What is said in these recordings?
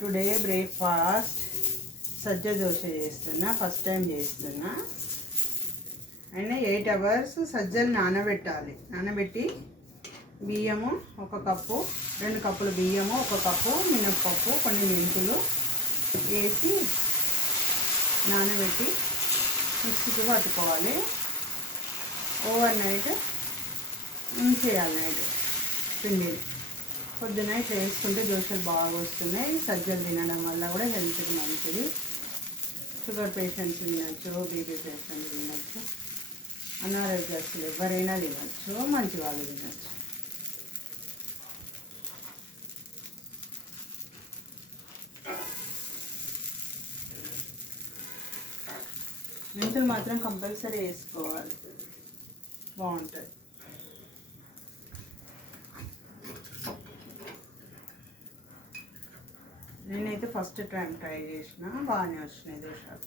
Today breakfast సజ్జ దోశ చేస్తున్నా, first time చేస్తున్నా. అయినా 8 hours సజ్జలు నానబెట్టాలి. నానబెట్టి బియ్యము 1 కప్పు, 2 కప్పులు బియ్యము, 1 కప్పు మినప్పప్పు, కొన్ని మెంతులు వేసి నానబెట్టి మిక్సీకి పట్టుకోవాలి. Over night ఉంచేయాలి. నైట్ పిండిని పొద్దున ఇట్లా వేసుకుంటే దోశలు బాగా వస్తున్నాయి. సజ్జలు తినడం వల్ల కూడా హెల్త్కి మంచిది. షుగర్ పేషెంట్స్ తినచ్చు, బీపీ పేషెంట్స్ తినచ్చు, అనారోగ్యస్తులు ఎవరైనా తినచ్చు, మంచి వాళ్ళు తినచ్చు. మెంతులు మాత్రం కంపల్సరీ వేసుకోవాలి, బాగుంటుంది. నేనైతే ఫస్ట్ టైం ట్రై చేసిన, బాగానే వచ్చినాయి దోశలు.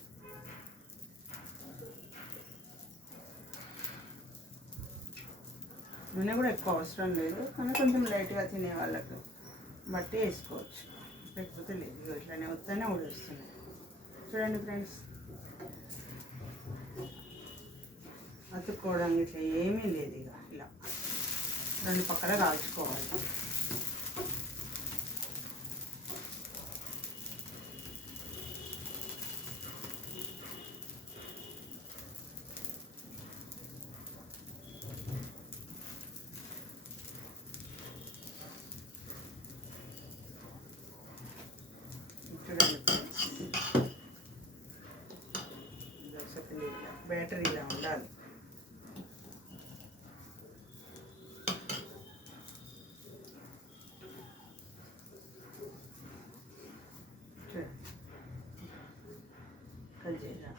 నూనె కూడా ఎక్కువ అవసరం లేదు, కానీ కొంచెం లైట్గా తినే వాళ్ళకు బట్టి వేసుకోవచ్చు, లేకపోతే లేదు. ఇట్లానే వస్తేనే ఉడుస్తున్నాయి. చూడండి ఫ్రెండ్స్, అతుక్కోవడం ఇట్లా ఏమీ లేదు. ఇక ఇలా 2 పక్కల రాల్చుకోవాలి. బ్యాటరీ ఇలా ఉండాలి. కట్ చేయాలి.